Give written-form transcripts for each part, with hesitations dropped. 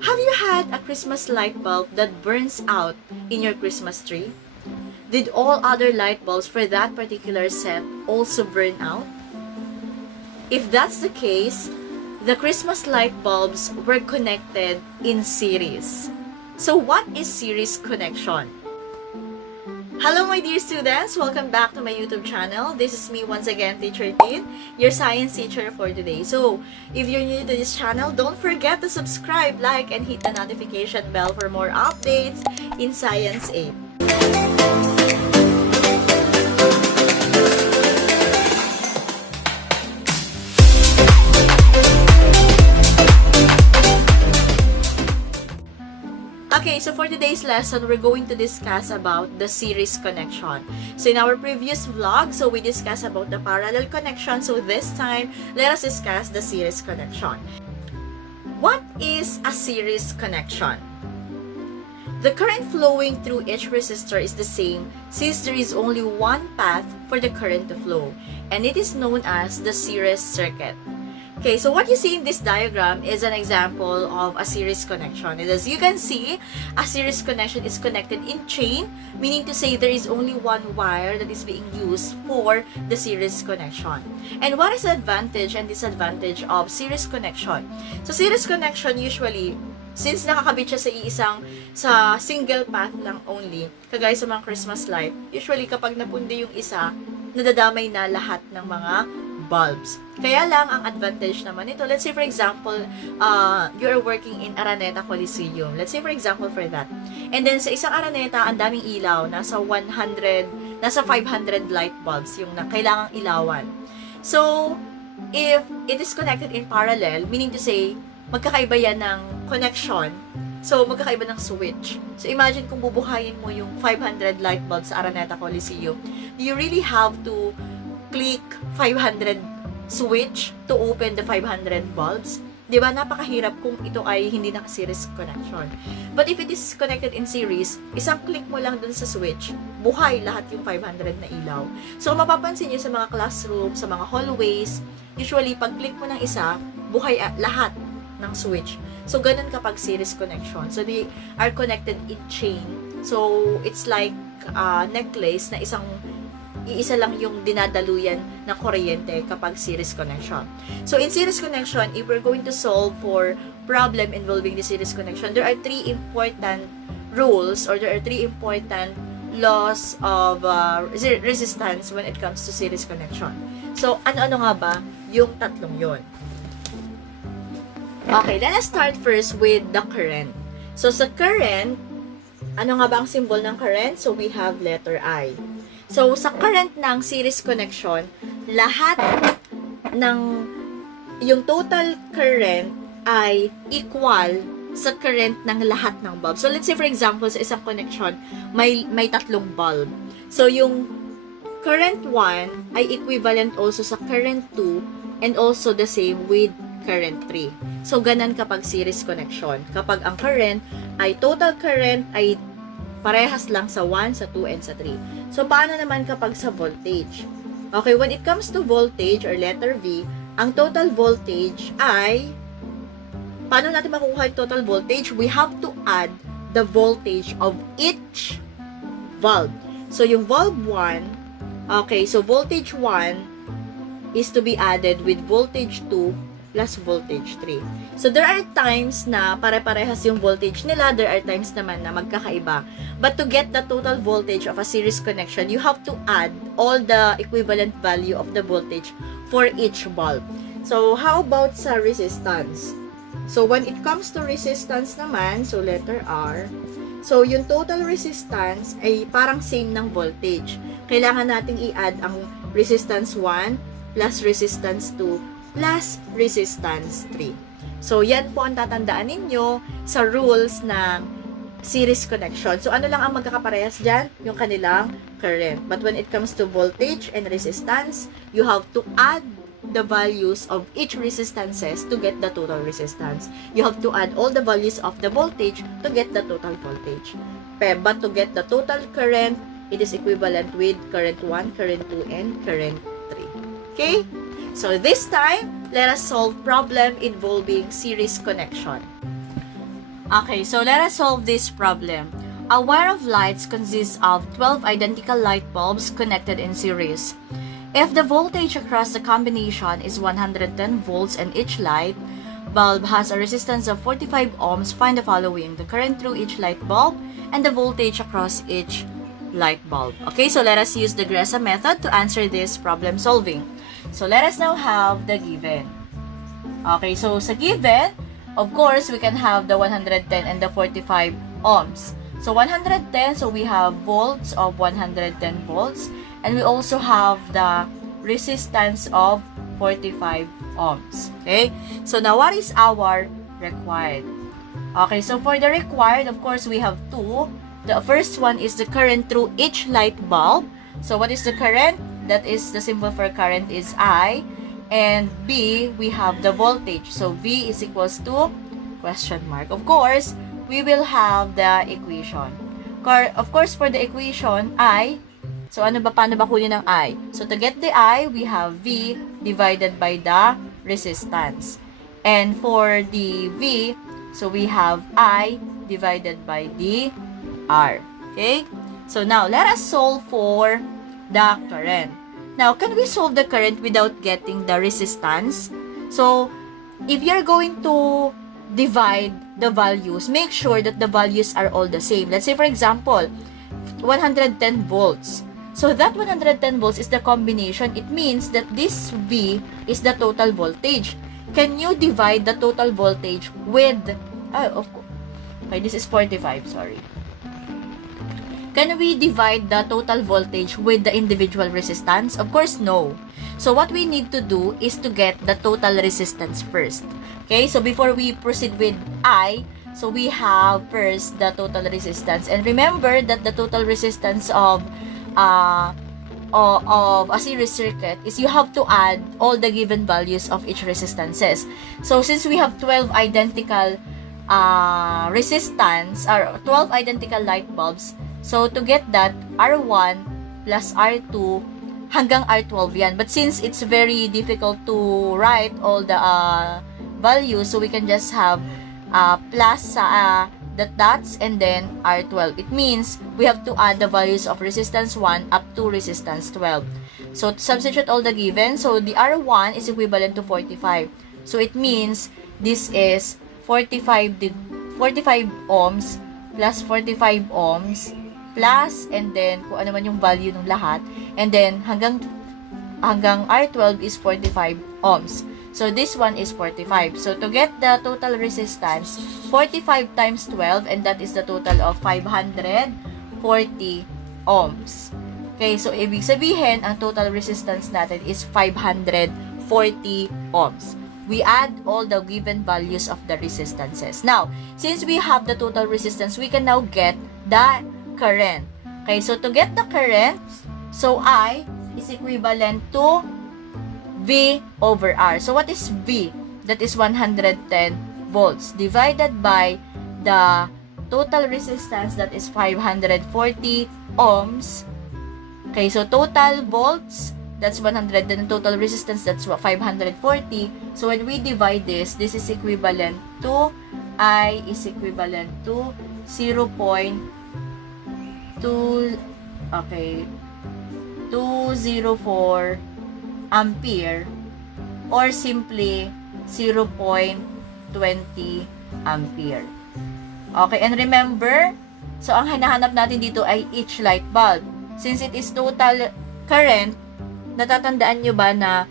Have you had a Christmas light bulb that burns out in your Christmas tree? Did all other light bulbs for that particular set also burn out? If that's the case, the Christmas light bulbs were connected in series. So what is series connection? Hello my dear students! Welcome back to my YouTube channel. This is me once again, Teacher Tin, your science teacher for today. So, if you're new to this channel, don't forget to subscribe, like, and hit the notification bell for more updates in Science 8. Okay, so for today's lesson, we're going to discuss about the series connection. So in our previous vlog, we discussed about the parallel connection. So this time, let us discuss the series connection. What is a series connection? The current flowing through each resistor is the same since there is only one path for the current to flow, and it is known as the series circuit. Okay, so what you see in this diagram is an example of a series connection. And as you can see, a series connection is connected in chain, meaning to say there is only one wire that is being used for the series connection. And what is the advantage and disadvantage of series connection? So series connection usually, since nakakabit siya sa single path lang only, kagaya sa mga Christmas light, usually kapag napundi yung isa, nadadamay na lahat ng mga bulbs. Kaya lang, ang advantage naman ito, let's say for example, you're working in Araneta Coliseum. Let's say for example for that. And then sa isang Araneta, ang daming ilaw, nasa 500 light bulbs yung na kailangang ilawan. So, if it is connected in parallel, meaning to say, magkakaiba yan ng connection, so magkakaiba ng switch. So, imagine kung bubuhayin mo yung 500 light bulbs sa Araneta Coliseum, you really have to click 500 switch to open the 500 bulbs. Diba? Napakahirap kung ito ay hindi naka-series connection. But if it is connected in series, isang click mo lang dun sa switch, buhay lahat yung 500 na ilaw. So, mapapansin nyo sa mga classroom, sa mga hallways, usually, pag click mo ng isa, buhay lahat ng switch. So, ganun kapag series connection. So, they are connected in chain. So, it's like a necklace na iisa lang yung dinadaluyan ng kuryente kapag series connection. So, in series connection, if we're going to solve for problem involving the series connection, there are three important rules or there are three important laws of resistance when it comes to series connection. So, ano-ano nga ba yung tatlong yon? Okay, let us start first with the current. So, sa current, ano nga ba ang symbol ng current? So, we have letter I. So, sa current ng series connection, lahat ng yung total current ay equal sa current ng lahat ng bulb. So, let's say for example, sa isang connection, may tatlong bulb. So, yung current 1 ay equivalent also sa current 2 and also the same with current 3. So, ganun kapag series connection. Kapag ang current ay total current ay parehas lang sa 1, sa 2, and sa 3. So, paano naman kapag sa voltage? Okay, when it comes to voltage or letter V, ang total voltage ay, paano natin makukuha yung total voltage? We have to add the voltage of each bulb. So, yung bulb 1, okay, so voltage 1 is to be added with voltage 2 plus voltage 3. So, there are times na pare-parehas yung voltage nila, there are times naman na magkakaiba. But to get the total voltage of a series connection, you have to add all the equivalent value of the voltage for each bulb. So, how about sa resistance? So, when it comes to resistance naman, so letter R, so yung total resistance ay parang same ng voltage. Kailangan nating i-add ang resistance 1 plus resistance 2 plus resistance 3. So, yan po ang tatandaan ninyo sa rules ng series connection. So, ano lang ang magkakaparehas dyan? Yung kanilang current. But when it comes to voltage and resistance, you have to add the values of each resistances to get the total resistance. You have to add all the values of the voltage to get the total voltage. But to get the total current, it is equivalent with current 1, current 2, and current 3. Okay? So, this time, let us solve problem involving series connection. Okay, so let us solve this problem. A wire of lights consists of 12 identical light bulbs connected in series. If the voltage across the combination is 110 volts and each light bulb has a resistance of 45 ohms, find the following: the current through each light bulb and the voltage across each light bulb. Okay, so let us use the Gressa method to answer this problem solving. So let us now have the given. Okay, so sa given, of course, we can have the 110 and the 45 ohms. So 110, so we have volts of 110 volts, and we also have the resistance of 45 ohms. Okay, so now what is our required? Okay, so for the required, of course, we have two. The first one is the current through each light bulb. So what is the current? That is, the symbol for current is I. And B, we have the voltage. So V is equals to question mark. Of course, we will have the equation. Of course, for the equation, I, so paano ba kunin ng I? So to get the I, we have V divided by the resistance. And for the V, so we have I divided by the R. Okay? So now, let us solve for the current. Now, can we solve the current without getting the resistance? So, if you're going to divide the values, make sure that the values are all the same. Let's say, for example, 110 volts. So, that 110 volts is the combination. It means that this V is the total voltage. Can you divide the total voltage with, okay, this is 45, sorry. Can we divide the total voltage with the individual resistance? Of course, no. So, what we need to do is to get the total resistance first. Okay, so before we proceed with I, so we have first the total resistance. And remember that the total resistance of a series circuit is you have to add all the given values of each resistances. So, since we have 12 identical resistance, or 12 identical light bulbs, so to get that, R1 plus R2 hanggang R12 yan. But since it's very difficult to write all the values, so we can just have plus sa the dots and then R12. It means we have to add the values of resistance 1 up to resistance 12. So to substitute all the given, so the R1 is equivalent to 45. So it means this is 45 ohms plus 45 ohms plus, and then kung ano man yung value ng lahat, and then hanggang R12 is 45 ohms. So this one is 45. So to get the total resistance, 45 times 12, and that is the total of 540 ohms. Okay, so ibig sabihin, ang total resistance natin is 540 ohms. We add all the given values of the resistances. Now, since we have the total resistance, we can now get the current. Okay, so to get the current, so I is equivalent to V over R. So what is V? That is 110 volts divided by the total resistance, that is 540 ohms. Okay, so total volts, that's 100, then total resistance, that's 540. So when we divide this is equivalent to, I is equivalent to 0.2, okay, 204 ampere, or simply 0.20 ampere. Okay, and remember, so ang hinahanap natin dito ay each light bulb. Since it is total current, natatandaan nyo ba na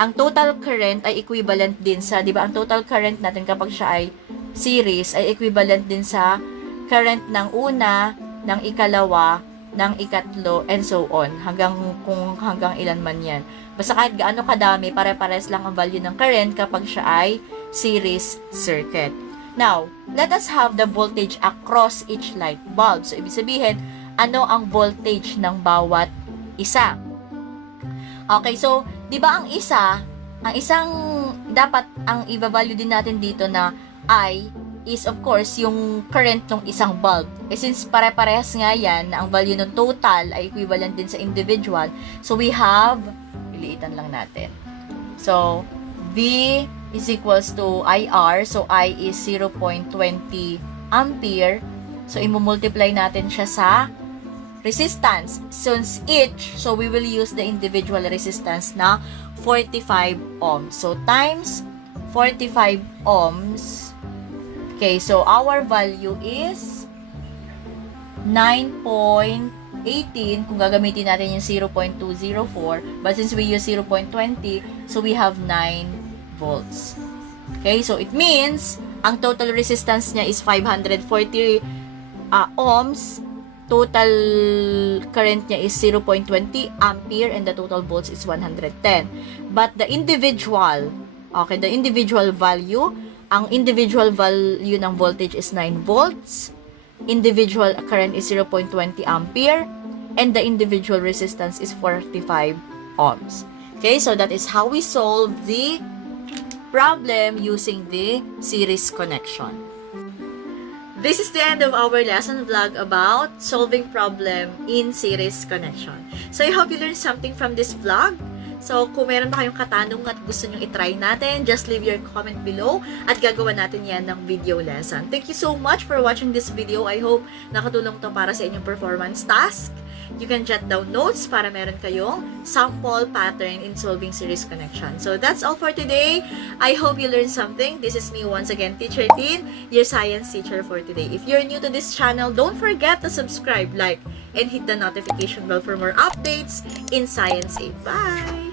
ang total current ay equivalent din sa, di ba, ang total current natin kapag siya ay series ay equivalent din sa current ng una, ng ikalawa, ng ikatlo, and so on, hanggang ilan man yan. Basta kahit gaano kadami, pare-pares lang ang value ng current kapag siya ay series circuit. Now, let us have the voltage across each light bulb. So, ibig sabihin, ano ang voltage ng bawat isa? Okay, so, di ba ang isang, dapat ang i-value din natin dito na I is of course yung current ng isang bulb. Since pare-parehas nga yan na ang value ng total ay equivalent din sa individual, so we have, iliitan lang natin. So, V is equals to IR. So, I is 0.20 ampere. So, imumultiply natin siya sa resistance. Since each, so we will use the individual resistance na 45 ohms. So, times 45 ohms. Okay, so our value is 9.18 kung gagamitin natin yung 0.204. But since we use 0.20, so we have 9 volts. Okay, so it means ang total resistance niya is 540 ohms. Total current niya is 0.20 ampere and the total volts is 110. But the individual, okay, the individual value, ang individual value ng voltage is 9 volts, individual current is 0.20 ampere, and the individual resistance is 45 ohms. Okay, so that is how we solve the problem using the series connection. This is the end of our lesson vlog about solving problem in series connection. So, I hope you learned something from this vlog. So, kung meron pa kayong katanungan at gusto nyo itry natin, just leave your comment below at gagawa natin yan ng video lesson. Thank you so much for watching this video. I hope nakatulong to para sa inyong performance task. You can jot down notes para meron kayong sample pattern in solving series connection. So, that's all for today. I hope you learned something. This is me once again, Teacher Tin, your science teacher for today. If you're new to this channel, don't forget to subscribe, like, and hit the notification bell for more updates in Science 8. Bye!